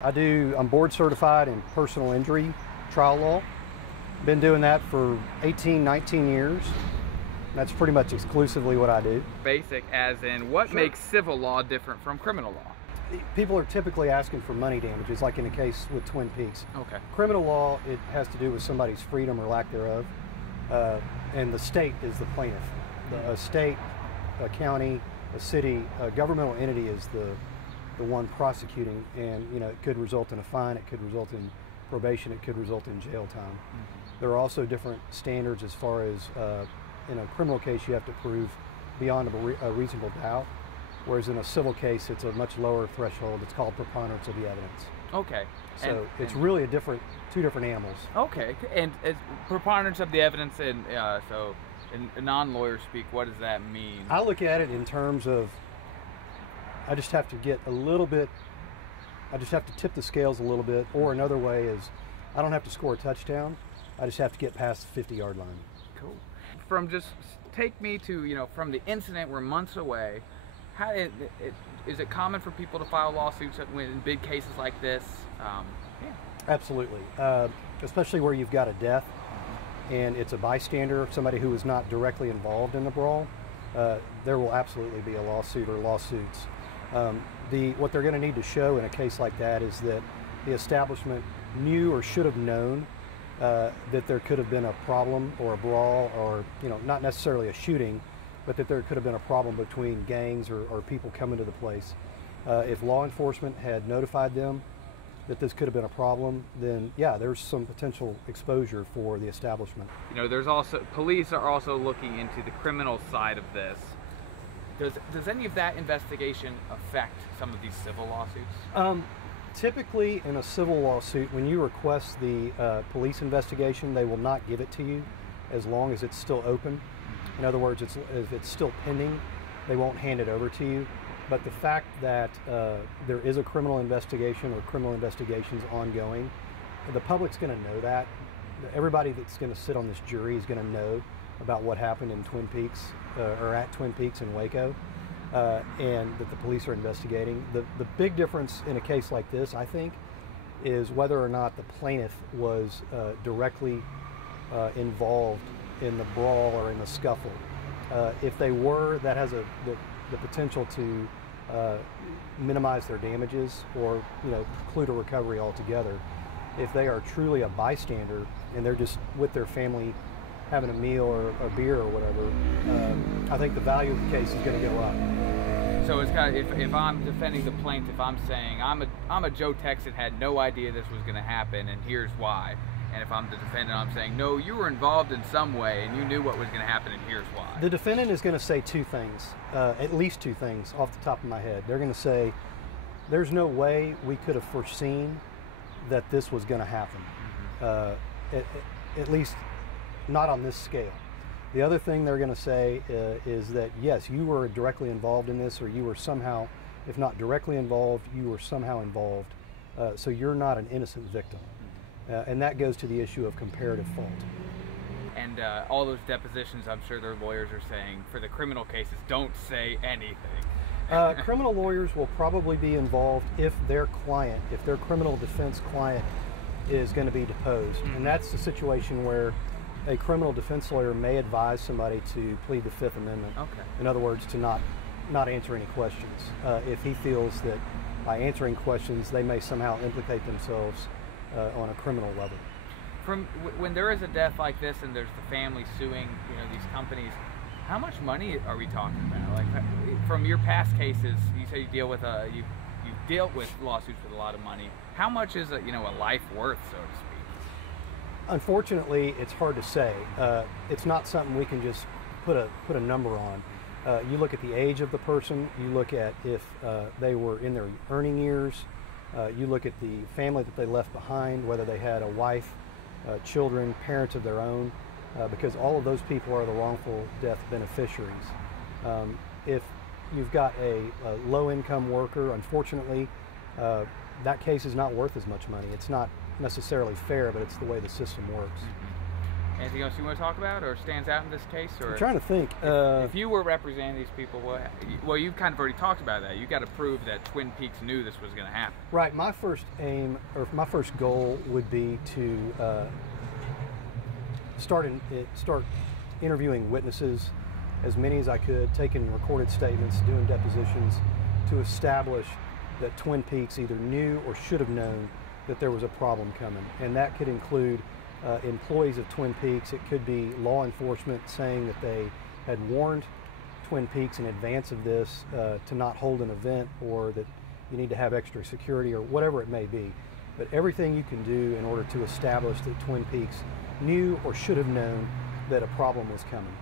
I'm board certified in personal injury trial law. Been doing that for 18, 19 years. That's pretty much exclusively what I do. Basic as in what makes civil law different from criminal law? People are typically asking for money damages, like in the case with Twin Peaks. Okay. Criminal law, it has to do with somebody's freedom or lack thereof, and the state is the plaintiff. A state, a county, a city, a governmental entity is the one prosecuting, and it could result in a fine, it could result in probation, it could result in jail time. There are also different standards as far as in a criminal case you have to prove beyond a reasonable doubt, whereas in a civil case it's a much lower threshold. It's called preponderance of the evidence. Okay. So it's really two different animals. Okay, and preponderance of the evidence, and so in non-lawyer speak, what does that mean? I look at it in terms of I just have to get a little bit, I just have to tip the scales a little bit, or another way is I don't have to score a touchdown, I just have to get past the 50-yard line. Cool. From just take me to, from the incident, we're months away. How is it common for people to file lawsuits in big cases like this? Yeah. Absolutely, especially where you've got a death and it's a bystander, somebody who is not directly involved in the brawl. There will absolutely be a lawsuit or lawsuits. What they're going to need to show in a case like that is that the establishment knew or should have known that there could have been a problem or a brawl, or not necessarily a shooting, but that there could have been a problem between gangs or people coming to the place. If law enforcement had notified them that this could have been a problem, then yeah, there's some potential exposure for the establishment. There's also, police are also looking into the criminal side of this. Does any of that investigation affect some of these civil lawsuits? Typically in a civil lawsuit, when you request the police investigation, they will not give it to you as long as it's still open. In other words, if it's still pending, they won't hand it over to you. But the fact that there is a criminal investigation or criminal investigations ongoing, the public's going to know that. Everybody that's going to sit on this jury is going to know about what happened in Twin Peaks, or at Twin Peaks in Waco, and that the police are investigating. The big difference in a case like this, I think, is whether or not the plaintiff was directly involved in the brawl or in the scuffle. If they were, that has the potential to minimize their damages or preclude a recovery altogether. If they are truly a bystander and they're just with their family having a meal or a beer or whatever, I think the value of the case is going to go up. So it's kind of, if I'm defending the plaintiff, I'm saying I'm a Joe Texan, had no idea this was going to happen, and here's why. And if I'm the defendant, I'm saying, no, you were involved in some way and you knew what was going to happen, and here's why. The defendant is going to say two things, at least two things off the top of my head. They're going to say, there's no way we could have foreseen that this was going to happen, at least not on this scale. The other thing they're going to say is that, yes, you were directly involved in this, or you were somehow, if not directly involved, you were somehow involved, so you're not an innocent victim. And that goes to the issue of comparative fault. And all those depositions, I'm sure their lawyers are saying, for the criminal cases, don't say anything. Criminal lawyers will probably be involved if their criminal defense client is going to be deposed. And that's the situation where a criminal defense lawyer may advise somebody to plead the Fifth Amendment. Okay. In other words, to not answer any questions. If he feels that by answering questions, they may somehow implicate themselves on a criminal level. When there is a death like this and there's the family suing, these companies, how much money are we talking about? Like, from your past cases, you say you deal with you've dealt with lawsuits with a lot of money. How much is a life worth, so to speak? Unfortunately, it's hard to say. It's not something we can just put a number on. You look at the age of the person. You look at if they were in their earning years. You look at the family that they left behind, whether they had a wife, children, parents of their own, because all of those people are the wrongful death beneficiaries. If you've got a low-income worker, unfortunately, that case is not worth as much money. It's not necessarily fair, but it's the way the system works. Anything else you want to talk about, or stands out in this case? Or I'm trying to think. If you were representing these people, well, you've kind of already talked about that. You got to prove that Twin Peaks knew this was going to happen. Right. My first aim, or my first goal, would be to start interviewing witnesses, as many as I could, taking recorded statements, doing depositions, to establish that Twin Peaks either knew or should have known that there was a problem coming, and that could include employees of Twin Peaks. It could be law enforcement saying that they had warned Twin Peaks in advance of this to not hold an event, or that you need to have extra security, or whatever it may be. But everything you can do in order to establish that Twin Peaks knew or should have known that a problem was coming.